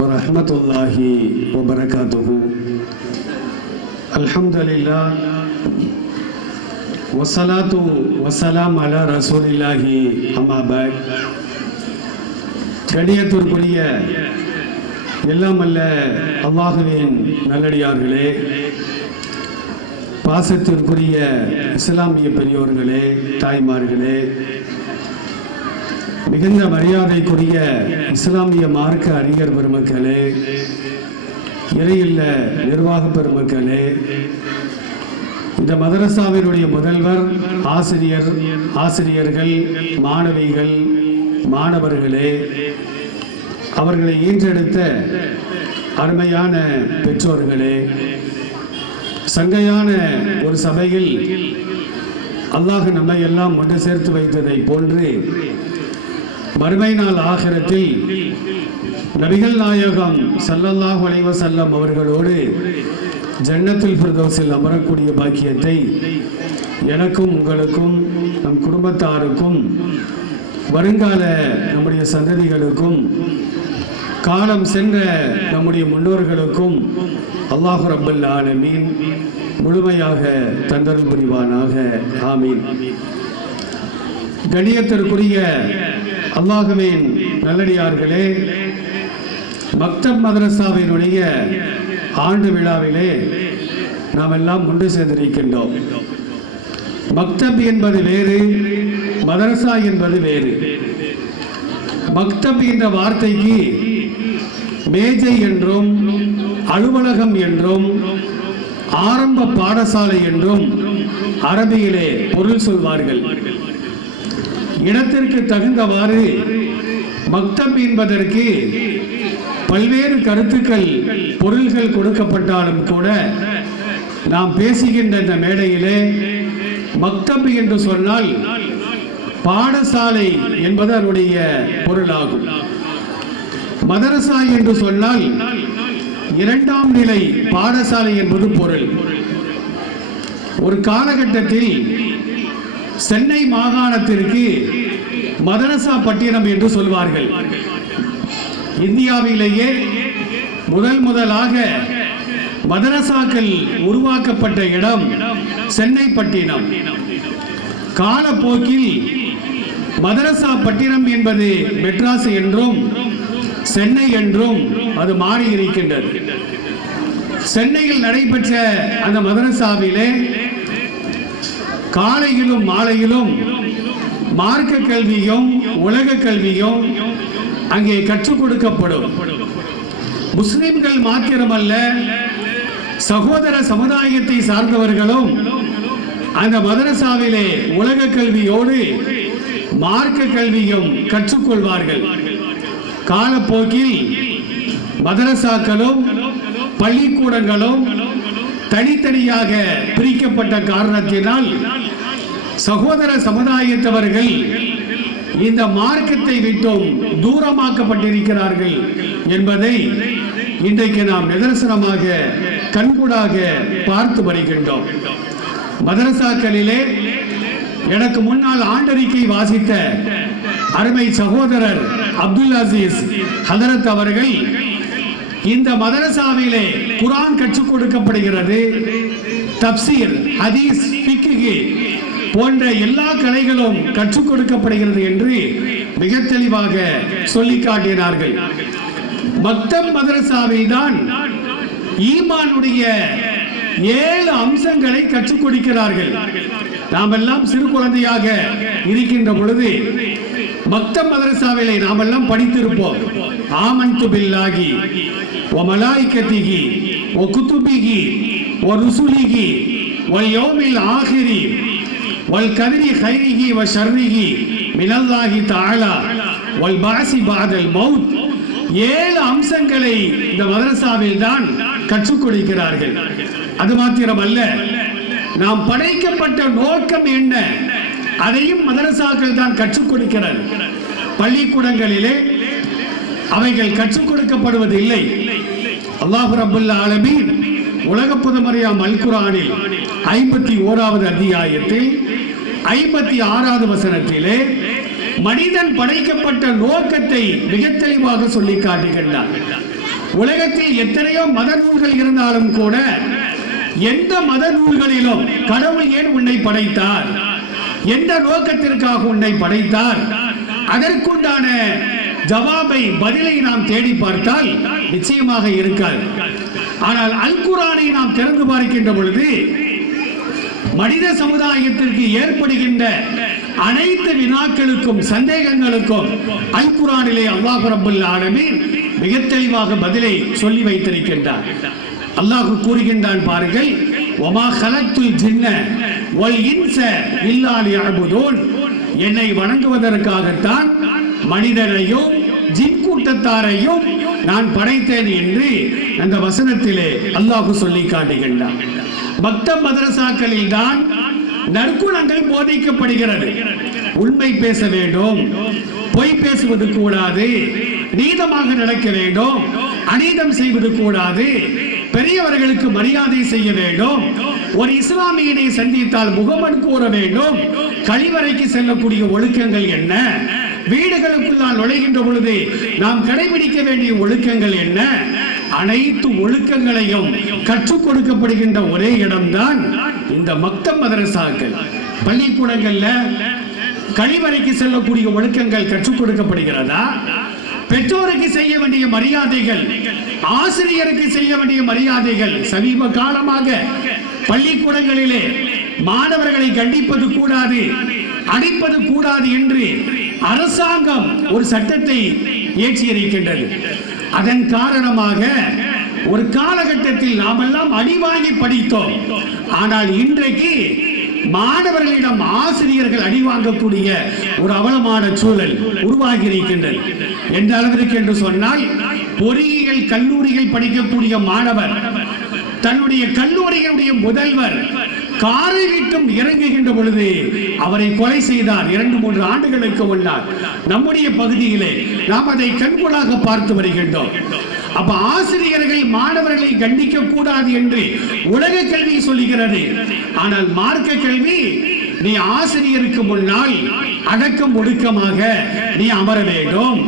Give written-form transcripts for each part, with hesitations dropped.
வரஹ்மத்துல்லாஹி வபரகாத்துஹு. அல்ஹம்துலில்லாஹ் வஸ்ஸலாத்து வஸ்ஸலாம் அலா ரசூலில்லாஹி அம்மா பஅத். கண்ணியத்திற்குரிய எல்லாம் அல்ல அல்லாஹுவின் நல்லடியார்களே, பாசத்திற்குரிய இஸ்லாமிய பெரியோர்களே, தாய்மார்களே, மிகுந்த மரியாதைக்குரிய இஸ்லாமிய மார்க்க அறிஞர் பெருமக்களே, இறையில்ல நிர்வாக பெருமக்களே, இந்த மதரசாவினுடைய முதல்வர், ஆசிரியர்கள், மாணவிகள், மாணவர்களே, அவர்களை ஈன்றெடுத்த அருமையான பெற்றோர்களே, சங்கையான ஒரு சபையில் அல்லாஹ் நம்மை எல்லாம் ஒன்று சேர்த்து வைத்ததை போன்று மறுமை நாள் ஆகிரத்தில் நபிகள் நாயகம் ஸல்லல்லாஹு அலைஹி வஸல்லம் அவர்களோடு ஜன்னத்துல் ஃபிர்தௌஸில் அமரக்கூடிய பாக்கியத்தை எனக்கும் உங்களுக்கும் நம் குடும்பத்தாருக்கும் வருங்கால நம்முடைய சந்ததிகளுக்கும் காலம் சென்ற நம்முடைய முன்னோர்களுக்கும் அல்லாஹ் ரப்பல் ஆலமீன் முழுமையாக தந்தருள் புரிவானாக. ஆமீன். கண்ணியத்திற்குரிய அல்லாஹ்வின் நல்லடியார்களே, மக்தப் மதரசாவினுடைய ஆண்டு விழாவிலே நாம் எல்லாம் ஒன்று சேர்ந்திருக்கின்றோம். மக்தப் என்பது வேறு, மதரசா என்பது வேறு. மக்தப் என்ற வார்த்தைக்கு மேஜை என்றும், அலுவலகம் என்றும், ஆரம்ப பாடசாலை என்றும் அரபியிலே பொருள் சொல்வார்கள். இடத்திற்கு தகுந்தவாறு மக்தப் என்பதற்கு பல்வேறு கருத்துக்கள், பொருள்கள் கொடுக்கப்பட்டாலும் கூட நாம் பேசுகின்ற இந்த மேடையிலே மக்தப் என்று சொன்னால் பாடசாலை என்பது அதனுடைய பொருளாகும். மதரசா என்று சொன்னால் இரண்டாம் நிலை பாடசாலை என்பது பொருள். ஒரு காலகட்டத்தில் சென்னை மாகாணத்திற்கு மதரசா பட்டினம் என்று சொல்வார்கள். இந்தியாவிலேயே முதலாக மதரசாக்கள் உருவாக்கப்பட்ட இடம் சென்னை பட்டினம். காலப்போக்கில் மதரசா பட்டினம் என்பது மெட்ராஸ் என்றும் சென்னை என்றும் அது மாறி இருக்கின்றது. சென்னையில் நடைபெற்ற அந்த மதரசாவிலே காலையிலும் மாலையிலும் மார்க்க கல்வியும் உலக கல்வியும் அங்கே கற்றுக் கொடுக்கப்படும். முஸ்லிம்கள் மாத்திரமல்ல, சகோதர சமுதாயத்தை சார்ந்தவர்களும் அந்த மதரசாவிலே உலக கல்வியோடு மார்க்க கல்வியும் கற்றுக்கொள்வார்கள். காலப்போக்கில் மதரசாக்களும் பள்ளிக்கூடங்களும் தனித்தனியாக பிரிக்கப்பட்ட காரணத்தினால் சகோதர சமுதாயத்தவர்கள் இந்த மார்க்கத்தை விட்டும் தூரமாக்கப்பட்டிருக்கிறார்கள் என்பதை இன்றைக்கு நாம் நிதர்சனமாக கண்கூடாக பார்த்து வருகின்றோம். மதரசாக்களிலே எனக்கு முன்னால் ஆண்டறிக்கை வாசித்த அருமை சகோதரர் அப்துல் அசீஸ் ஹதரத் அவர்கள் இந்த மதரசாவிலே குர்ஆன் கற்றுக் கொடுக்கப்படுகிறது, தப்சீர், ஹதீஸ், ஃபிக்ஹ் போன்ற எல்லா கலைகளும் கற்றுக் கொடுக்கப்படுகிறது என்று மிக தெளிவாக சொல்லி காட்டினார்கள். மக்தப் மதரசாவில் தான் ஈமானுடைய 7 அம்சங்களை கற்றுக் கொடுக்கிறார்கள். நாம் எல்லாம் சிறு குழந்தையாக இருக்கின்ற பொழுது மக்தப் மதரசாவிலே நாம் எல்லாம் படித்திருப்போம். ஆமன்து பில்லாஹி வ மலாயிகத்திஹி வ குதுபிஹி வ ருசுலிஹி வல் யௌமில் ஆகிரி வல் கத்ரி கைரிஹி வ ஷர்ரிஹி மினல்லாஹி தஆலா வல் பஅஸி பஅதல் மௌத். 7 அம்சங்களை இந்த மதரசாவில் தான் கற்றுக் கொடுக்கிறார்கள். அது மாத்திரமல்ல, நாம் படைக்கப்பட்ட நோக்கம் என்ன, அதையும் மதரசாக்கள் தான் கற்றுக் கொடுக்கிறார். பள்ளிக்கூடங்களிலே அவைகள் கற்றுக் கொடுக்கப்படுவது இல்லை. அல்லாஹ் ரப்பல் ஆலமீன் உலக புதுமறையாம் அல் குர்ஆனில் 51வது அத்தியாயத்தில் 56வது வசனத்திலே மனிதன் படைக்கப்பட்ட நோக்கத்தை மிக தெளிவாக சொல்லி காட்டுகின்றார். உலகத்தில் எத்தனையோ மத நூல்கள் இருந்தாலும் கூட எந்த மத நூல்களிலும் கடவுள் ஏன் உன்னை படைத்தார், எந்த நோக்கத்திற்காக உன்னை படைத்தார், அதற்குண்டான ஜவாபை பதிலை நாம் தேடி பார்த்தால் நிச்சயமாக இருக்காது. ஆனால் அல் குர்ஆனை நாம் திறந்து பார்க்கின்ற பொழுது மனித சமுதாயத்திற்கு ஏற்படுகின்ற அனைத்து வினாக்களுக்கும் சந்தேகங்களுக்கும் அல் குர்ஆனிலே அல்லாஹ் ரப்பல் ஆலமீன் மிக தெளிவாக பதிலை சொல்லி வைத்திருக்கின்றார். அல்லாஹ் கூறுகின்றான் பாருங்கள், வமா கலக்துல் ஜின்ன வல் இன்ஸ இல்லா லியஅபுதூன், என்னை வணங்குவதற்காகத்தான் மனிதனையும் ஜின் கூட்டத்தாரையும் நான் படைத்தேன் என்று அந்த வசனத்திலே அல்லாஹ் சொல்லி காட்டுகின்றான். மக்தப் மதரசாக்களில் தான் நற்குணங்கள் போதிக்கப்படுகிறது. உண்மை பேச வேண்டும், பொய் பேசுவது கூடாது, நீதமாக நடக்க வேண்டும், அநீதம் செய்வது கூடாது, பெரியவர்களுக்கு மரியாதை செய்ய வேண்டும், ஒரு இஸ்லாமியனை சந்தித்தால் முகமன் கூற வேண்டும், கழிவறைக்கு செல்லக்கூடிய ஒழுக்கங்கள் என்ன, வீடுகளுக்குள் நுழைகின்ற பொழுது நாம் கடைபிடிக்க வேண்டிய ஒழுக்கங்கள் என்ன, அனைத்து ஒழுக்கங்களையும் கற்றுக் கொடுக்கப்படுகின்ற ஒரே இடம்தான் இந்த மக்தப் மதரசாக்கள். பள்ளிக்கூடங்கள்ல கழிவறைக்கு செல்லக்கூடிய ஒழுக்கங்கள் கற்றுக் கொடுக்கப்படுகிறதா? பெற்றோருக்கு செய்ய வேண்டிய மரியாதைகள், ஆசிரியருக்கு செய்ய வேண்டிய மரியாதைகள் சமீப காலமாக பள்ளிக்கூடங்களிலே மாணவர்களை கண்டிப்பது கூடாது, அடிப்பது கூடாது என்று அரசாங்கம் ஒரு சட்டத்தை இயற்றியிருக்கின்றது. அதன் காரணமாக ஒரு காலகட்டத்தில் நாமெல்லாம் அடி வாங்கி படித்தோம். ஆனால் இன்றைக்கு மாணவர்களிடம் ஆசிரியர்கள் அடி வாங்கக்கூடிய ஒரு அவலமான சூழல் உருவாகி இருக்கின்றது. எந்த அளவிற்கு என்று சொன்னால், பொறியியல் கல்லூரிகள் படிக்கக்கூடிய மாணவர் தன்னுடைய கல்லூரிகளுடைய முதல்வர் காரை விட்டும் இறங்குகின்ற பொழுது அவரை கொலை செய்தார் 2-3 ஆண்டுகளுக்கு முன்னால். நம்முடைய பகுதியிலே நாம் அதை கண்கூடாக பார்த்து வருகின்றோம். அப்ப ஆசிரியர்கள் மாணவர்களை கண்டிக்க கூடாது என்று உலக கல்வி சொல்லுகிறது. ஆனால் மார்க்க கல்வி, நீ ஆசிரியருக்கு முன்னால் அடக்கம் ஒடுக்கமாக நீ அமர வேண்டும்,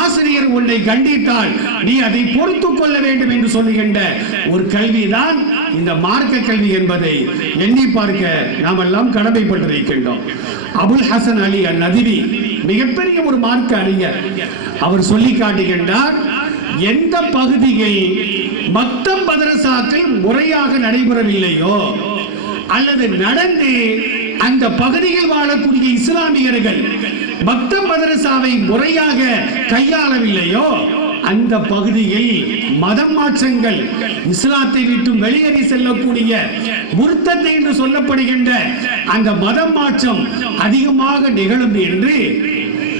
ஆசிரியர் உன்னை கண்டித்தால் நீ அதை பொறுத்துக் கொள்ள வேண்டும் என்று சொல்லுகின்ற ஒரு கல்விதான் இந்த மார்க்க கல்வி என்பதை எண்ணி பார்க்க நாம் எல்லாம் கடமைப்பட்டிருக்கின்றோம். அபுல் ஹசன் அலி அன்-நத்வி மிகப்பெரிய ஒரு மார்க்க அறிஞர். அவர் சொல்லி காட்டுகின்றார், எந்த பகுதியில் மக்தப் மதரசாக்கள் முறையாக நடைபெறவில்லையோ அல்லது நடந்து அந்த பகுதியில் வாழக்கூடிய இஸ்லாமியர்கள் மக்தப் மதரசாவை முறையாக கையாளவில்லையோ அந்த பகுதியில் மதம் மாற்றங்கள், இஸ்லாத்தை விட்டு வெளியேறி செல்லக்கூடிய முர்த்தத் என்று சொல்லப்படுகின்ற அந்த மதம் மாற்றம் அதிகமாக நிகழும் என்று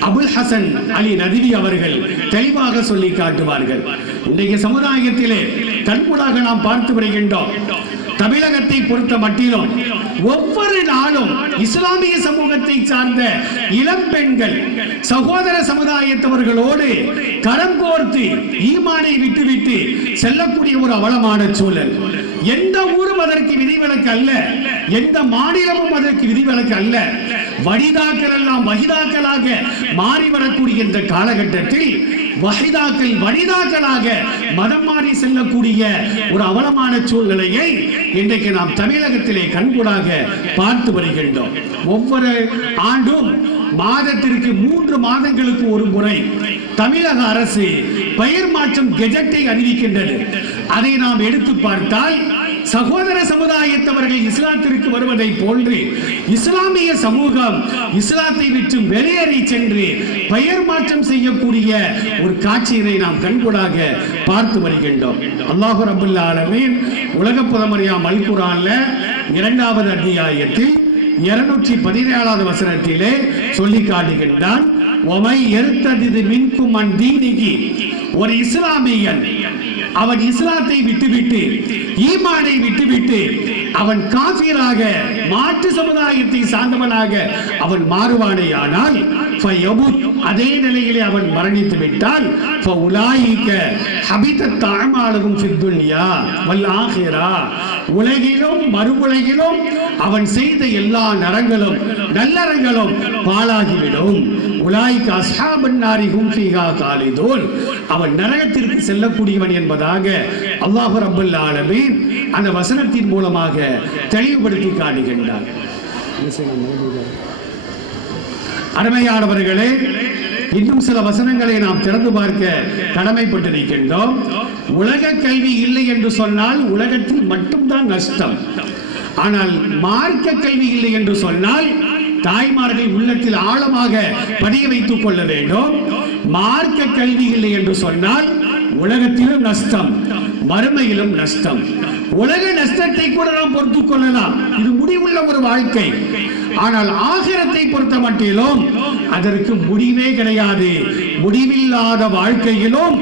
அபுல் ஹசன் அலி நத்வி அவர்கள் தெளிவாக சொல்லி காட்டுவார்கள். இன்றைய சமுதாயத்திலே கண்கூடாக நாம் பார்த்து வருகின்றோம். தமிழகத்தை பொறுத்த மட்டிலும் ஒவ்வொரு நாளும் இஸ்லாமிய சமூகத்தை சார்ந்த இளம் பெண்கள் சகோதர சமுதாயத்தவர்களோடு கரம் கோர்த்து ஈமானை விட்டுவிட்டு செல்லக்கூடிய ஒரு அவலமான சூழல். எந்த ஊரும் அதற்கு விதிவிலக்கு அல்ல, எந்த மாநிலமும் அதற்கு விதிவிலக்கு அல்ல. வனிதாக்கள் எல்லாம் வஹிதாக்களாக மாறி வரக்கூடிய இந்த காலகட்டத்தில் வஹிதாக்கள் வனிதாக்களாக மதம் மாறி செல்லக்கூடிய ஒரு அவலமான சூழ்நிலையை இன்றைக்கு நாம் தமிழகத்திலே கண்கூடாக பார்த்து வருகின்றோம். ஒவ்வொரு ஆண்டும் மாதத்திற்கு 3 மாதங்களுக்கு ஒரு முறை தமிழக அரசு பெயர் மாற்றம் கெஜெட்டை அறிவிக்கின்றது. அதை நாம் எடுத்து பார்த்தால் சகோதர சமுதாயத்தவர்கள் இஸ்லாத்திற்கு வருவதை போன்று இஸ்லாமிய சமூகம் இஸ்லாத்தை விட்டு வெளியேறி சென்று பெயர் மாற்றம் செய்யக்கூடிய ஒரு காட்சியை நாம் கண்கூடாக பார்த்து வருகின்றோம். அல்லாஹ் ரப்பல் ஆலமீன் உலக புதமறியாம் அல் குர்ஆன்ல 2வது அத்தியாயத்தில் 217வது வசனத்திலே சொல்லி காட்டுகின்றான், ஒமை எர்த்ததிது மின்கும் அன் தீனிகி, ஒரு இஸ்லாமியன் அவன் இஸ்லாத்தை விட்டுவிட்டு ஈமானை விட்டுவிட்டு அவன் காஃபிராக மாற்று சமுதாயத்தை சார்ந்தவனாக அவன் மாறுவானே ஆனால் அதே நிலையிலே அவன் மரணித்து விட்டால் ஹபிதத் அஅமாலுஹும் ஃபித் துன்யா வல் ஆகிரா, உலகிலும் மறுவுலகிலும் அவன் செய்த எல்லா நரங்களும் நல்லறங்களும் பாழாகிவிடும். உலாயிக அஸ்ஹாபுன் நாரி ஹும் ஃபீஹா காலிதூன், அவன் நரகத்திற்கு செல்லக்கூடியவன் என்பதாக அல்லாஹ் ரப்பல் ஆலமீன் அந்த வசனத்தின் மூலமாக தெளிவுபடுத்தி காட்டுகின்றார். அருமையானவர்களே, இன்னும் சில வசனங்களை நாம் திறந்து பார்க்க கடமைப்பட்டிருக்கின்றோம். உலக கல்வி இல்லை என்று சொன்னால் உலகத்தில் மட்டும்தான் நஷ்டம். ஆனால் மார்க்க கல்வி இல்லை என்று சொன்னால் தாய்மார்கள் உள்ளத்தில் ஆழமாக பதிய வைத்துக் கொள்ள வேண்டும். மார்க்க கல்வி இல்லை என்று சொன்னால் உலகத்திலும் நஷ்டம், மறுமையிலும் நஷ்டம். உலக நஷ்டத்தை கூட நாம் பொறுத்துக் கொள்ளலாம், இது முடிவுள்ள ஒரு வாழ்க்கை. ஆனால் ஆகிரத்தை பொறுத்த மட்டிலும் அதற்கு முடிவே கிடையாது. முடிவில்லாத வாழ்க்கையிலும்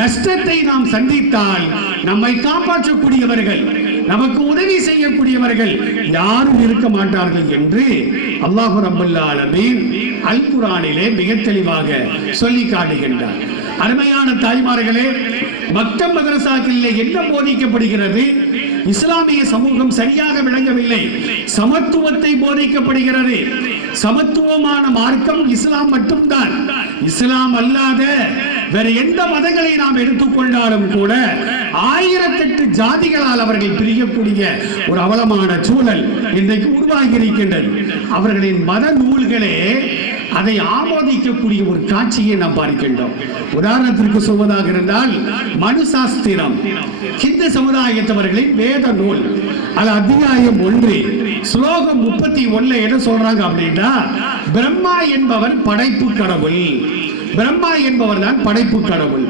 நஷ்டத்தை நாம் சந்தித்தால் நம்மை காப்பாற்றக்கூடியவர்கள், நமக்கு உதவி செய்யக்கூடியவர்கள் யாரும் இருக்க மாட்டார்கள் என்று அல்லாஹ் ரப்பல் ஆலமீன் அல் குர்ஆனிலே மிக தெளிவாக சொல்லி காட்டுகின்றார். அருமையான தாய்மார்களே, மக்தப் மதரசாக்களிலே என்ன போதிக்கப்படுகிறது? இஸ்லாமிய சமூகம் சரியாக விளங்கவில்லை. சமத்துவத்தை போதிக்கப்படுகிறது. சமத்துவமான மார்க்கம் இஸ்லாம் மட்டும்தான். இஸ்லாம் அல்லாத வேற எந்த மதங்களை நாம் எடுத்துக்கொண்டாலும் கூட 1008 ஜாதிகளால் அவர்கள் பிரியக்கூடிய ஒரு அவலமான சூழல் இன்றைக்கு உருவாகி இருக்கின்றது. அவர்களின் மத நூல்களே அதை ஆமோதிக்கக்கூடிய ஒரு காட்சியை நாம் பார்க்கின்றோம். உதாரணத்திற்கு சொல்வதாக இருந்தால் மனு சாஸ்திரம் ஹிந்து சமுதாயத்தவர்களின் வேத நூல், அது அத்தியாயம் 1 ஸ்லோகம் 31 என்ன சொல்றாங்க அப்படின்னா, பிரம்மா என்பவர் படைப்பு கடவுள். பிரம்மா என்பவர் தான் படைப்பு கடவுள்.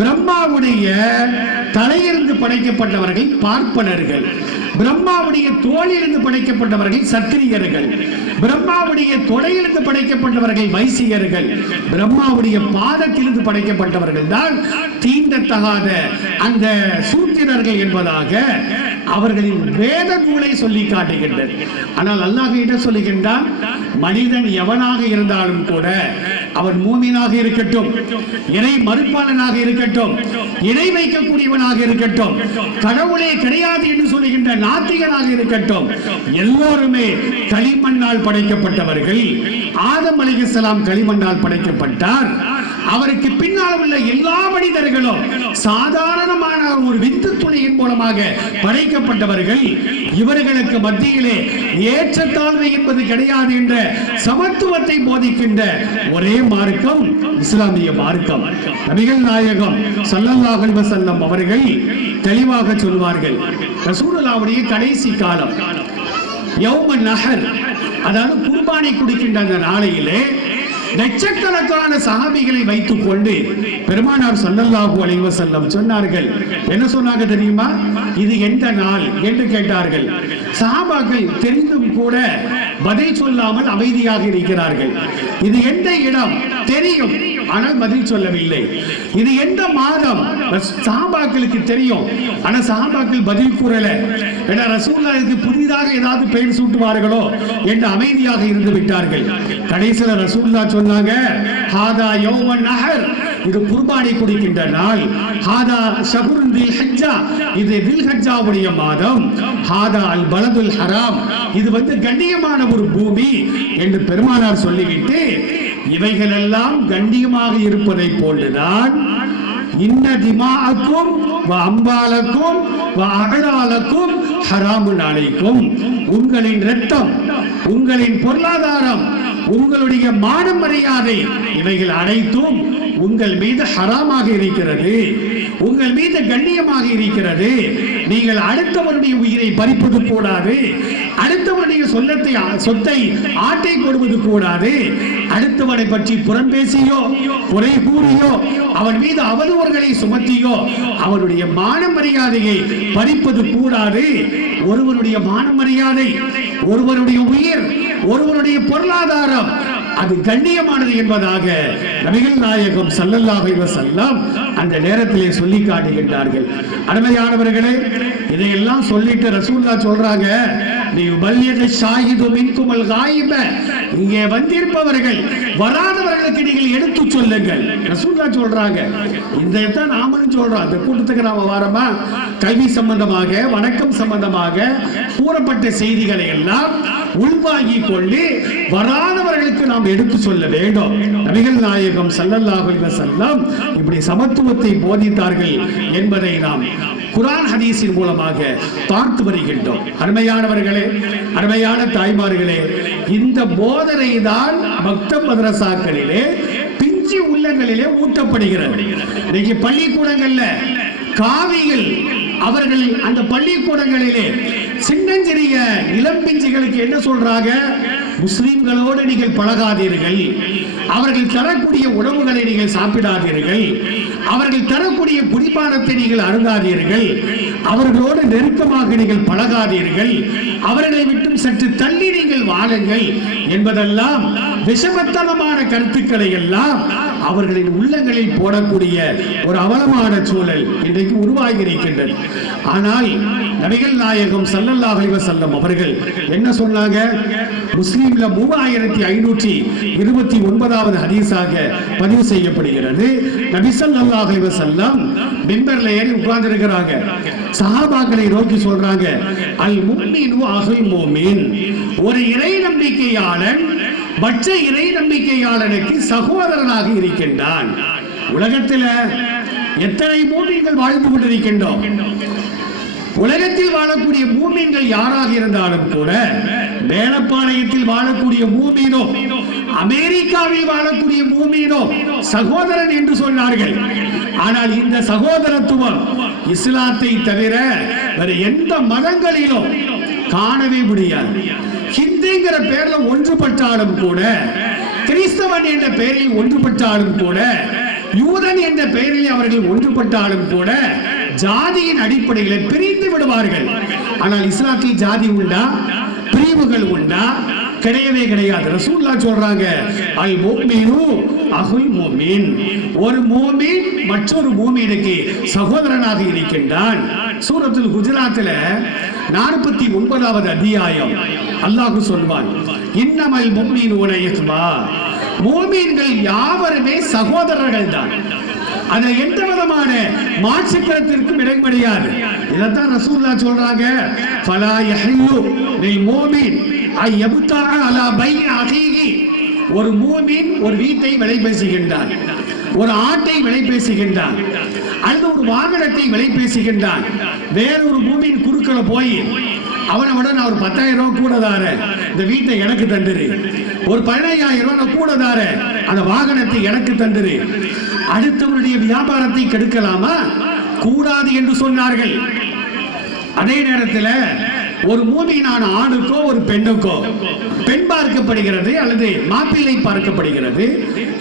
பிரம்மாவுடைய தலையிலிருந்து படைக்கப்பட்டவர்கள் பார்ப்பனர்கள், பிரம்மாவுடைய தோளிலிருந்து படைக்கப்பட்டவர்கள் சத்திரியர்கள், பிரம்மாவுடைய தொடையிலிருந்து படைக்கப்பட்டவர்கள் வைசியர்கள், பிரம்மாவுடைய பாதத்திலிருந்து படைக்கப்பட்டவர்கள் தான் தீண்டத்தகாத அந்த சூத்திரர்கள் என்பதாக அவர்களின் வேத நூலை சொல்லி காட்டுகின்றது. ஆனால் அல்லாஹ் என்ன சொல்லுகின்றான்? மனிதன் எவனாக இருந்தாலும் கூட அவன் மூமினாக இருக்கட்டும், இறை மறுப்பாளனாக இருக்கட்டும், இணை வைக்கக்கூடியவனாக இருக்கட்டும், கடவுளே கிடையாது என்று சொல்லுகின்ற நாத்திகனாக இருக்கட்டும், எல்லோருமே களிமண்ணால் படைக்கப்பட்டவர்கள். ஆதம் அலைஹிஸ்ஸலாம் களிமண்ணால் படைக்கப்பட்டார். அவருக்கு பின்னால் உள்ள எல்லா மனிதர்களும் சாதாரணமான ஒரு வித்து துணையின் மூலமாக படைக்கப்பட்டவர்கள். இவர்களுக்கு மத்தியிலே ஏற்றத்தாழ்வு என்பது கிடையாது என்ற சமத்துவத்தை போதிக்கின்ற ஒரே மார்க்கம் இஸ்லாமிய மார்க்கம். நபிகள் நாயகம் ஸல்லல்லாஹு அலைஹி வஸல்லம் அவர்கள் தெளிவாக சொல்வார்கள், ரசூலுல்லாஹ்வுடைய கடைசி காலம் யௌமன் நஹர், அதாவது குர்பானை கொடுக்கின்ற அந்த நாளையிலே லட்சக்கணக்கான சஹாபிகளை வைத்துக் கொண்டு பெருமானார் ஸல்லல்லாஹு அலைஹி வஸல்லம் சொன்னார்கள். என்ன சொன்னாங்க தெரியுமா? இது எந்த நாள் என்று கேட்டார்கள். சஹாபாக்கள் தெரிந்தும் கூட பதில் சொல்லாமல் அமைதியாக இருக்கிறார்கள். இது எந்த இடம் தெரியும், ஆனால் பதில் சொல்லவில்லை. இது எந்த மாதம் சஹாபாக்களுக்கு தெரியும், ஆனால் சஹாபாக்கள் பதில் கூறல. ஏன்னா ரசூலுல்லாஹ்வுக்கு புதிதாக ஏதாவது பெயர் சூட்டுவார்களோ என்று அமைதியாக இருந்து விட்டார்கள். கடைசில ரசூலுல்லாஹ் சொன்னாங்க, ஹாதா யௌமன் நஹர், இது குர்பானை கொடுக்கின்ற நாள். ஹாதா ஷஹ்ருன் தில் ஹஜ்ஜா, இது தில் ஹஜ்ஜாவுடைய மாதம். ஹாதா அல் பலதுல் ஹராம், இது கண்ணியமான ஒரு பூமி என்று பெருமானார் சொல்லிவிட்டு, இவைகள் எல்லாம் கண்ணியமாக இருப்பதை போன்றுதான் இன்ன திமாஅக்கும் வ அம்வாலக்கும் வ அஅலாலக்கும் ஹராமுன் அலைக்கும், உங்களின் இரத்தம், உங்களின் பொருளாதாரம், உங்களுடைய மான மரியாதை, இவைகள் அனைத்தும் உங்கள் மீது ஹராமாக இருக்கிறது, உங்கள் மீது கண்ணியமாக இருக்கிறது. நீங்கள் அடுத்தவருடைய உயிரை பறிப்பது கூடாது, அடுத்தவருடைய சொத்தை ஆட்டை கொடுப்பது கூடாது, அடுத்தவனை பற்றி புறம் பேசியோ குறை கூறியோ அவன் மீது அவதூறுகளை சுமத்தியோ அவனுடைய மான மரியாதையை பறிப்பது கூடாது. ஒருவருடைய மான மரியாதை, ஒருவருடைய உயிர், ஒருவருடைய பொருளாதாரம் அது கண்ணியமானது என்பதாக நபிகள் நாயகம் ஸல்லல்லாஹு அலைஹி வஸல்லம் அந்த நேரத்திலே சொல்லி காட்டுகின்றார்கள். அருமையானவர்களே, இதையெல்லாம் சொல்லிட்டு ரசூலுல்லாஹ் சொல்றாங்க, நீ பல்யத ஷாஹிது மின்குமல் காயிப, இங்கே வந்திருப்பவர்கள் வராதவர்களுக்கு நீங்கள் எடுத்து சொல்லுங்கள். ரசூலுல்லாஹ் சொல்றாங்க. இந்த நாமளும் சொல்றோம். அந்த கூட்டத்துக்கு நாம வாரமா கல்வி சம்பந்தமாக, வணக்கம் சம்பந்தமாக கூறப்பட்ட செய்திகளை எல்லாம் உள்வாங்கிக் கொண்டு வராதவர்களுக்கு நாம் எடுத்து சொல்ல வேண்டும். நபிகள் நாயகம் ஸல்லல்லாஹு அலைஹி வஸல்லம் இப்படி சமத்துவத்தை போதித்தார்கள் என்பதை நாம் குர்ஆன் ஹதீஸின் மூலமாக பார்த்து வருகின்றோம். அருமையானவர்களே, அருமையான தாய்மார்களே, இந்த போதனை தான் மக்தப் மதரசாக்களிலே பிஞ்சு உள்ளங்களிலே ஊட்டப்படுகிறது. இன்னைக்கு பள்ளிக்கூடங்கள்ல காவிகள் அவர்கள் அந்த பள்ளிக்கூடங்களிலே சின்னஞ்சிறிய இளம் பிஞ்சுகளுக்கு என்ன சொல்றாங்க? முஸ்லிம்களோடு நீங்கள் பழகாதீர்கள், அவர்கள் தரக்கூடிய உணவுகளை நீங்கள் சாப்பிடாதீர்கள், அவர்கள் தரக்கூடிய குடிபானத்தை நீங்கள் அருந்தாதீர்கள், அவர்களோடு நெருக்கமாக நீங்கள் பழகாதீர்கள், அவர்களை விட்டு சற்று தள்ளி நீங்கள் வாழுங்கள் என்பதெல்லாம் விஷமத்தனமான கருத்துக்களை எல்லாம் அவர்களின் உள்ளங்களில் போடக்கூடிய ஒரு அவலமான சூழல் இன்றைக்கு உருவாகி இருக்கின்றது. ஆனால் நபிகள் நாயகம் ஸல்லல்லாஹு அலைஹி வஸல்லம் அவர்கள் என்ன சொன்னாங்க? முஸ்லிம்ல 3529வது ஹதீஸாக பதிவு செய்யப்படுகிறது. நபி ஸல்லல்லாஹு அலைஹி வஸல்லம் மிம்பர்ல ஏறி உட்கார்ந்து இருக்கிறாங்க. சஹாபாக்களை நோக்கி சொல்றாங்க, அல் முஃமினு அஹுல் முஃமின், ஒரு இறை நம்பிக்கையாளன் மற்ற இறை நம்பிக்கையாளனுக்கு சகோதரனாக இருக்கின்றான். உலகத்தில் எத்தனை மூமின்கள் வாழ்ந்து கொண்டிருக்கின்றோம். உலகத்தில் வாழக்கூடிய மூமின்கள் யாராக இருந்தாலும் கூட, மேலப்பாளையத்தில் வாழக்கூடிய மூமினோ, அமெரிக்காவில் வாழக்கூடிய மூமினோ சகோதரன் என்று சொன்னார்கள். ஆனால் இந்த சகோதரத்துவம் இஸ்லாத்தை தவிர வேறு எந்த மதங்களிலும் காணவே முடியாது. ஹிந்துங்கிற பெயர்ல ஒன்றுபட்டாலும் கூட, கிறிஸ்தவன் என்ற பெயரில் ஒன்றுபட்டாலும் கூட, யூதன் என்ற பெயரில் அவர்கள் ஒன்றுபட்டாலும் கூட ஜாதியின் அடிப்படையில் பிரிந்து விடுவார்கள். ஆனால் இஸ்லாத்தில் ஜாதி உண்டா? பிரிவுகள் உண்டா? கிடையவே கிடையாது. ரசூலுல்லாஹ் சொல்றாங்க, அல் முஃமினு அஹுல் முஃமின், ஒரு மூமின் மற்றொரு மூமினுக்கு சகோதரனாக இருக்கின்றான். சூரத்துல் குஜராத்தில் 49வது அத்தியாயம் அல்லாஹ் சொல்வான், இன்னமல் முஃமினூன இஹ்வா, மூமின்கள் யாவருமே சகோதரர்கள் தான். அது எந்த விதமான மாற்றுக்கருத்திற்கும் இடம் கிடையாது. இதைத்தான் ரசூலுல்லாஹ் சொல்றாங்க, ஃபலா யஹில்லு லில் மூமின் ஐ யப்தா அலா பைஇ அஹீஹி, ஒரு மூமின் ஒரு வீட்டை விலை பேசுகின்றான், ஒரு ஆட்டை விலை பேசுகின்றான், அல்லது ஒரு வாகனத்தை விலை பேசுகின்றான். வேறொரு மூமின் குறுக்கள போய் அவனை விட நான் ஒரு 10,000 ரூபாய் கூட தாரேன், இந்த வீட்டை எனக்கு தந்துரு, ஒரு 15,000 ரூபாய் கூட தாரேன், அந்த வாகனத்தை எனக்கு தந்துரு, அடுத்தவருடைய வியாபாரத்தை கெடுக்கலாமா? கூடாது என்று சொன்னார்கள். அதே நேரத்தில் ஒரு மூமினான ஆணுக்கோ ஒரு பெண்ணுக்கோ பெண் பார்க்கப்படுகிறது அல்லது மாப்பிள்ளை பார்க்கப்படுகிறது.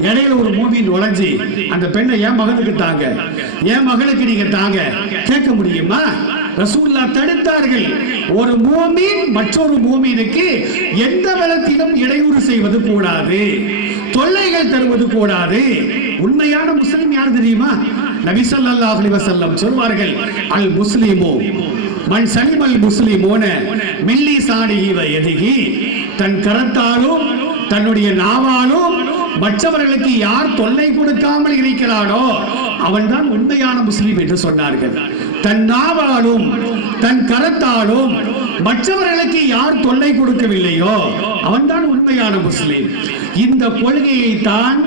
இடையில ஒரு மூமின் நுழைஞ்சி அந்த பெண்ணை என் மகனுக்கு தாங்க, என் மகளுக்கு நீங்க தாங்க கேட்க முடியுமா? ரசூலுல்லாஹ் தடுத்தார்கள். ஒரு மூமின் மற்றொரு மூமினுக்கு எந்த விதத்திலும் இடையூறு செய்வது கூடாது, தொல்லைகள் தருவது கூடாது. உண்மையான முஸ்லிம் யார் தெரியுமா? நபி ஸல்லல்லாஹு அலைஹி வஸல்லம் சொல்வார்கள், அல் முஸ்லிமு மன் சலிமல் முஸ்லிமூன மின் லிசானிஹி வ யதிஹி, தன் கரத்தாலும் தன்னுடைய நாவாலும் மற்றவர்களுக்கு யார் தொல்லை கொடுக்காமல் இருக்கிறானோ அவன்தான் உண்மையான முஸ்லிம் என்று சொன்னார்கள். தன் நாவாலும் தன் கரத்தாலும் மற்றவர்களுக்கு யார் தொல்லை கொடுக்கவில்லையோ அவன்தான் உண்மையான முஸ்லிம். இந்த கொள்கையை தான்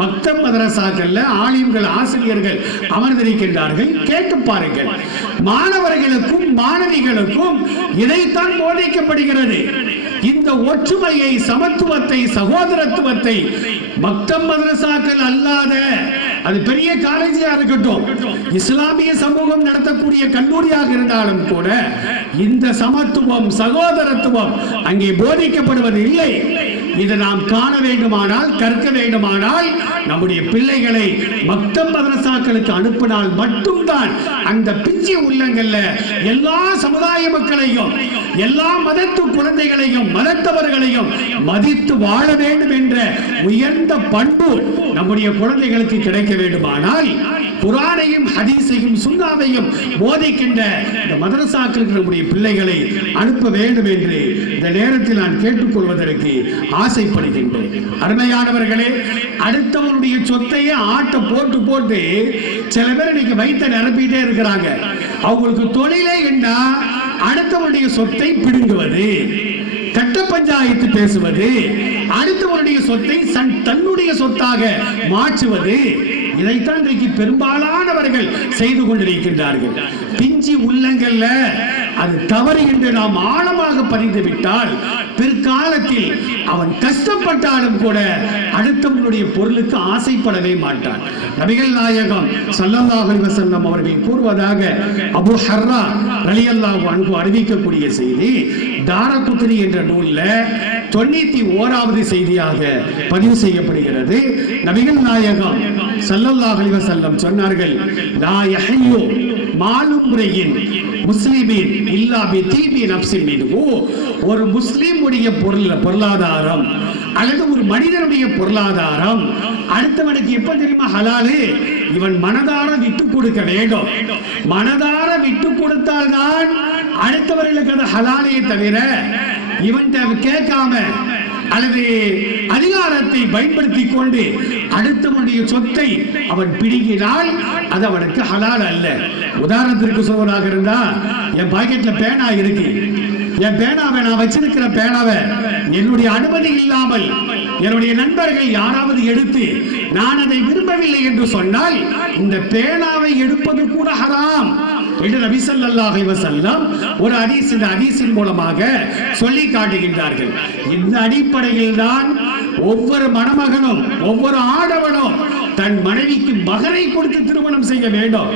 மக்தப் மதரசாக்கள்ல ஆலிம்கள், ஆசிரியர்கள் அமர்ந்திருக்கின்றார்கள். கேட்டு பாருங்கள், மாணவர்களுக்கும் மாணவிகளுக்கும் இதைத்தான் போதிக்கப்படுகிறது. இந்த ஒற்றுமையை, சமத்துவத்தை, சகோதரத்துவத்தை மக்தப் மதரசாக்கள் அல்லாத, அது பெரிய காலேஜியா இருக்கட்டும், இஸ்லாமிய சமூகம் நடத்தக்கூடிய கல்லூரியாக இருந்தாலும் கூட இந்த சமத்துவம், சகோதரத்துவம் அங்கே போதிக்கப்படுவது இல்லை. இதை நாம் காண வேண்டுமானால், கற்க வேண்டுமானால் நம்முடைய பிள்ளைகளை மக்தப் மதரசாக்களுக்கு அனுப்பினால் மட்டும்தான் அந்த பிஞ்சி உள்ளங்கள்ல எல்லா சமுதாய மக்களையும், எல்லா மதத்து குழந்தைகளையும், மதத்தவர்களையும் மதித்து வாழ வேண்டும் என்ற உயர்ந்த பண்பு நம்முடைய குழந்தைகளுக்கு கிடைக்க வேண்டுமானால் குர்ஆனையும் ஹதீஸையும் சுண்ணாவையும் போதிக்கின்ற இந்த மதரசாக்களுக்கு நம்முடைய பிள்ளைகளை அனுப்ப வேண்டும் என்று இந்த நேரத்தில் நான் கேட்டுக்கொள்வதற்கு ஆசைப்படுகின்றேன். அருமையானவர்களே, அடுத்தவனுடைய சொத்தையே ஆட்ட போட்டு போட்டு சில பேர் இன்னைக்கு வைத்த நிரப்பிட்டே இருக்கிறாங்க. அவங்களுக்கு தொழிலே என்ன? அடுத்தவனுடைய சொத்தை பிடுங்குவது, கட்ட பஞ்சாயத்து பேசுவது, அடுத்தவனுடைய சொத்தை தன்னுடைய சொத்தாக மாற்றுவது, இதைத்தான் இன்றைக்கு பெரும்பாலானவர்கள் செய்து கொண்டிருக்கின்றார்கள். பிஞ்சி உள்ளங்கள்ல அது தவறு என்று நாம் ஆழமாக பதிந்து விட்டால் பிற்காலத்தில் அவன் கஷ்டப்பட்டாலும் கூட அடுத்தவனுடைய பொருளுக்கு ஆசைப்படவே மாட்டான். நபிகள் நாயகம் ஸல்லல்லாஹு அலைஹி வஸல்லம் அவர்கள் கூறுவதாக அபூ ஹர்ரா ரலியல்லாஹு அன்ஹு அறிவிக்கக்கூடிய செய்தி தாரகுத்னி என்ற நூல்ல 91வது செய்தியாக பதிவு செய்யப்படுகிறது. நபிகள் நாயகம் ஸல்லல்லாஹு அலைஹி வஸல்லம் சொன்னார்கள், லா யஹில்லு மாலும் முறையின் முஸ்லிமின் இல்லா பி தீபி நஃப்ஸின் மின்ஹு. ஒரு முஸ்லிமுடைய பொருளாதாரம் அல்லது ஒரு மனிதனுடைய பொருளாதாரம் அடுத்தவனுக்கு எப்ப தெரியுமா ஹலாலு? இவன் மனதார விட்டு கொடுக்க வேண்டும். மனதார விட்டு கொடுத்தால்தான் அடுத்தவர்களுக்கு அது ஹலாலே தவிர இவன் கேட்காம அல்லது அதிகாரத்தை பயன்படுத்தி கொண்டு அடுத்தவனுடைய சொத்தை அவன் பிடுங்கினால் அது அவனுக்கு ஹலால் அல்ல. உதாரணத்திற்கு சொல்வதாக இருந்தா, என் பாக்கெட்ல பேனா இருக்கு, என் பேனாவை நான் வச்சிருக்கிற பேனாவை என்னுடைய அனுமதி இல்லாமல் என்னுடைய நண்பர்கள் யாராவது எடுத்து நான் அதை விரும்பவில்லை என்று சொன்னால் இந்த பேனாவை எடுப்பது கூட ஹராம் என்று நபி ஸல்லல்லாஹு அலைஹி வஸல்லம் ஒரு ஹதீஸின் மூலமாக சொல்லி காட்டுகின்றார்கள். இந்த அடிப்படையில் தான் ஒவ்வொரு மணமகனும் ஒவ்வொரு ஆடவனும் தன் மனைவிக்கு மகனை கொடுத்து திருமணம் செய்ய வேண்டும்.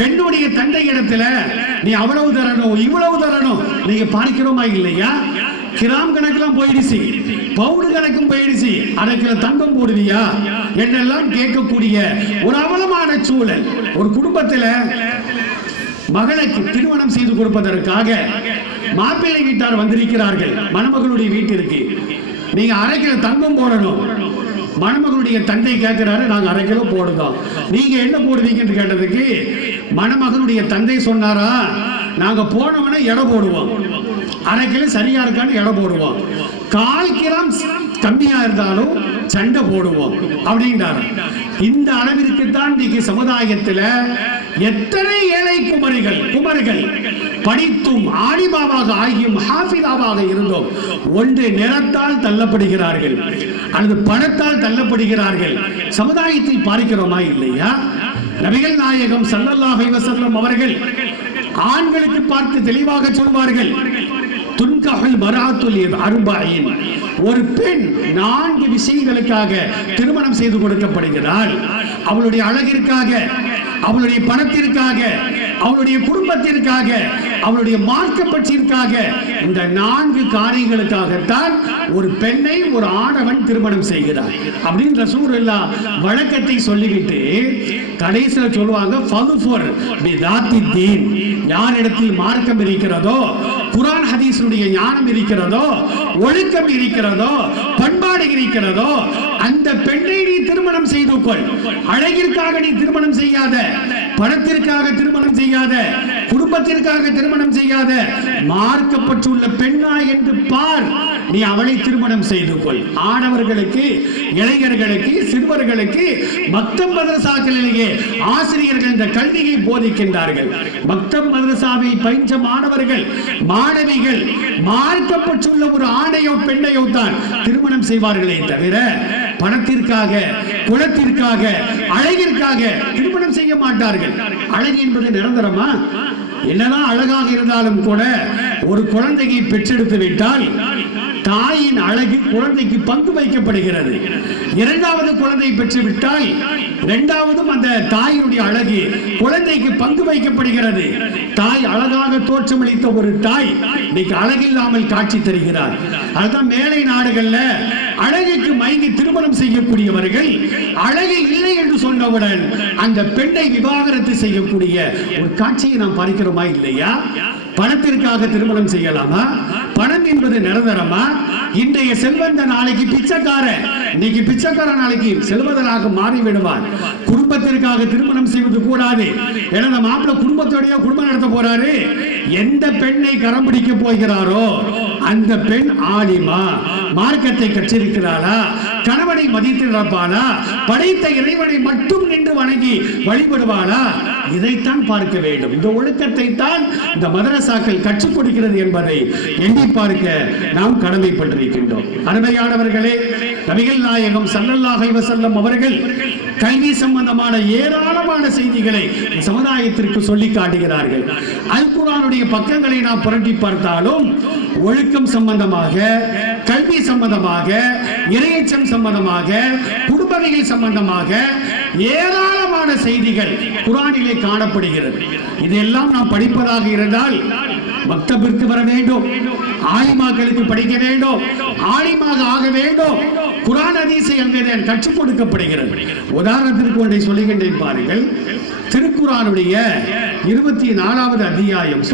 பெண்ணுடைய தந்தை இடத்துல நீ அவ்வளவு தரணும் இவ்வளவு தரணும் நீங்க பார்க்கிறோமா இல்லையா? கிராம் கணக்கெல்லாம் போயிடுச்சு, பவுடு கணக்கும் போயிடுச்சு, அரைக்கிற தங்கம் போடுவியா என்றெல்லாம் கேட்கக்கூடிய ஒரு அவலமான சூழல். ஒரு குடும்பத்துல மகளுக்கு திருமணம் செய்து கொடுப்பதற்காக மாப்பிள்ளை வீட்டார் வந்திருக்கிறார்கள் மணமகளுடைய வீட்டிற்கு. நீங்க அரைக்கிற தங்கம் போடணும். மணமகளுடைய தந்தை கேட்கிறாரு, நாங்க 1/2 கிலோ போடுதோம், நீங்க என்ன போடுவீங்கன்னு கேட்டதுக்கு மணமகனுடைய தந்தை சொன்னாரா, நாங்க போனவன எடை போடுவோம், 1/2 கிலோ சரியா இருக்கான்னு எடை போடுவோம், 1/4 கிராம் கம்மியா இருந்தாலும் சண்டை போடுவோம் அப்படின்றாரு. இந்த அளவிற்கு தான் இன்னைக்கு சமுதாயத்தில் எத்தனை ஏழை குமரிகள் படித்தும் ஆலிமாவாக ஆகியும் ஹாஃபிதாவாக இருந்தோம் ஒன்று நிறத்தால் தள்ளப்படுகிறார்கள் அல்லது பணத்தால் தள்ளப்படுகிறார்கள். சமுதாயத்தில் பார்க்கிறோமா இல்லையா? நபிகள் நாயகம் ஸல்லல்லாஹு அலைஹி வஸல்லம் அவர்கள் ஆண்களுக்கு பார்த்து தெளிவாக சொல்வார்கள், துன்கஹுல் மர்அத்துல் அர்பஈன். ஒரு பெண் 4 விஷயங்களுக்காக திருமணம் செய்து கொடுக்கப்படுகிறாள். அவளுடைய அழகிற்காக, அவளுடைய பணத்திற்காக, அவளுடைய குடும்பத்திற்காக, அவளுடைய மார்க்க பற்றிற்காக, இந்த 4 காரியங்களுக்காகத்தான் ஒரு பெண்ணை ஒரு ஆடவன் திருமணம் செய்கிறார் அப்படின்னு ரசூலுல்லாஹ் வழக்கத்தை சொல்லிவிட்டு கடைசியில் சொல்லுவாங்க, ஃபதுஃபர் பிதாத்தித் தீன். யாரிடத்தில் மார்க்கம் இருக்கிறதோ, குர்ஆன் ஹதீஸுடைய ஞானம் இருக்கிறதோ, ஒழுக்கம் இருக்கிறதோ, பண்பாடு இருக்கிறதோ, அந்த பெண்ணை நீ திருமணம் செய்து கொள். அழகிற்காக நீ திருமணம் செய்யாத, பணத்திற்காக திருமணம் செய்யாத, குடும்பத்திற்காக திருமணம் செய்யாத, மார்க்கப்பட்டுள்ள பெண்ணா என்று பார், நீ அவளை திருமணம் செய்து கொள். ஆடவர்களுக்கு, இளைஞர்களுக்கு, சிறுவர்களுக்கு மக்தப் மதரசாக்களிலேயே ஆசிரியர்கள் இந்த கல்வியை போதிக்கின்றார்கள். மக்தப் மதரசாவை பயின்ற மாணவர்கள், மாணவிகள் மார்க்கப்பட்டுள்ள ஒரு ஆணையோ பெண்ணையோ தான் திருமணம் செய்வார்களே தவிர பணத்திற்காக, குலத்திற்காக, அழகிற்காக திருமணம் செய்ய மாட்டார்கள். அழகு என்பது நிரந்தரமா? என்னதான் அழகாக இருந்தாலும் கூட ஒரு குழந்தையை பெற்றெடுத்து விட்டால் தாயின் அழகு குழந்தைக்கு பங்கு வைக்கப்படுகிறது. 2வது குழந்தை பெற்றுவிட்டால் 2வதும் அந்த தாயினுடைய அழகு குழந்தைக்கு பங்கு வைக்கப்படுகிறது. தாய் அழகாக தோற்றமளித்த ஒரு தாய் இன்னைக்கு அழகில்லாமல் காட்சி தருகிறார். அதுதான் மேலை நாடுகள்ல அழகுக்கு மயங்கி திருமணம் செய்யக்கூடியவர்கள் அழகு இல்லை என்று சொன்னவுடன் அந்த பெண்ணை விவாகரத்து செய்யக்கூடிய ஒரு காட்சியை நாம் பார்க்கிறோமா இல்லையா? பணத்திற்காக திருமணம் செய்யலாமா? பணம் என்பது நிரந்தரமா? இன்றைய செல்வந்த நாளைக்கு பிச்சைக்காரன், இன்னைக்கு பிச்சைக்கார நாளைக்கு செல்வந்தனாக மாறி விடுவார். குடும்பத்திற்காக திருமணம் செய்வது கூடாது. ஏன்னா அந்த மாப்பிள்ளை குடும்பத்தோடைய குடும்பம் நடத்த போறாரு. எந்த பெண்ணை கரம் பிடிக்க போகிறாரோ அந்த பெண் ஆலிமா, மார்க்கத்தை கற்றிருக்கிறாளா, கணவனை மதித்து நடப்பாளா, படைத்த இறைவனை மட்டும் நின்று வணங்கி வழிபடுவாளா, இதைத்தான் பார்க்க வேண்டும். இந்த ஒழுக்கத்தை தான் இந்த மதரசாக்கள் கற்றுக் கொடுக்கிறது என்பதை எண்ணி பார்க்க நாம் கடமைப்பட்டிருக்கின்றோம். அருமையானவர்களே, நபிகள் நாயகம் ஸல்லல்லாஹு அலைஹி வஸல்லம் அவர்கள் கல்வி சம்பந்தமான ஏராளமான செய்திகளை சமுதாயத்திற்கு சொல்லி காட்டுகிறார்கள். அல் குர்ஆனுடைய பக்கங்களை நாம் புரட்டி பார்த்தாலும் ஒழுக்கம் சம்பந்தமாக, கல்வி சம்பந்தமாக, இறையச்சம் சம்பந்தமாக, குடும்பவியல் சம்பந்தமாக ஏராளமான செய்திகள் குர்ஆனிலே காணப்படுகிறது. இதெல்லாம் நாம் படிப்பதாக இருந்தால் மக்தபிற்கு வர வேண்டும், ஆலிமாக்களுக்கு படிக்க வேண்டும், ஆலிமாக ஆக வேண்டும். குர்ஆன் ஹதீஸை அங்கே கற்றுக் கொடுக்கப்படுகிறது. உதாரணத்திற்கு ஒன்றை சொல்லுகின்றேன் பாருங்கள். திருக்குர்ஆனுடைய 24வது அத்தியாயம்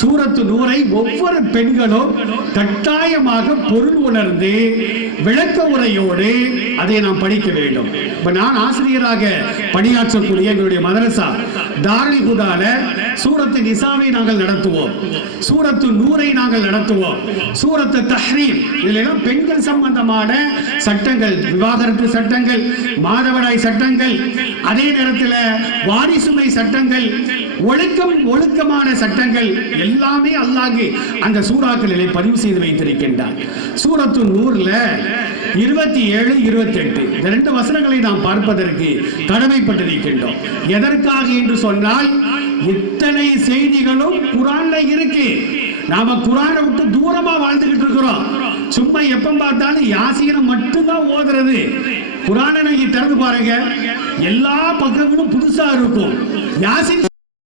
சூரத்து நூரை ஒவ்வொரு பெண்களும் கட்டாயமாக பொருள் உணர்ந்து விளக்க உரையோடு அதை நாம் படிக்க வேண்டும். இப்ப நான் ஆசிரியராக பணியாற்றக்கூடிய எங்களுடைய மதரசா தாருல் ஹுதால சூரத்து நிசாவை நாங்கள் நடத்துவோம், சூரத்து நூரை நாங்கள் நடத்துவோம், சூரத்து தஹ்ரீம், இதெல்லாம் பெண்கள் சம்பந்தமான சட்டங்கள், விவாகரத்து சட்டங்கள், மாதவிடாய் சட்டங்கள், அதே நேரத்தில் வாரிசுமை சட்டங்கள், ஒழுக்கமான சட்டங்கள் எல்லாமே அல்லாஹ் அந்த சூறாக்களிலே பதிவு செய்து வைத்திருக்கின்றார். சூரத்து நூர்ல 27, 28 இந்த 2 வசனங்களை நாம் பார்ப்பதற்கு கடமைப்பட்டிருக்கின்றோம். எதற்காக என்று சொன்னால் இத்தனை செய்திகளும் குர்ஆன்ல இருக்கு. நாம குர்ஆனை விட்டு தூரமா வாழ்ந்துகிட்டு இருக்கிறோம். சும்மா எப்ப பார்த்தாலும் யாசீனை மட்டும்தான் ஓதுறது. குர்ஆனை நீங்க திறந்து பாருங்க, எல்லா பக்கங்களும் புதுசா இருக்கும். யாசீன்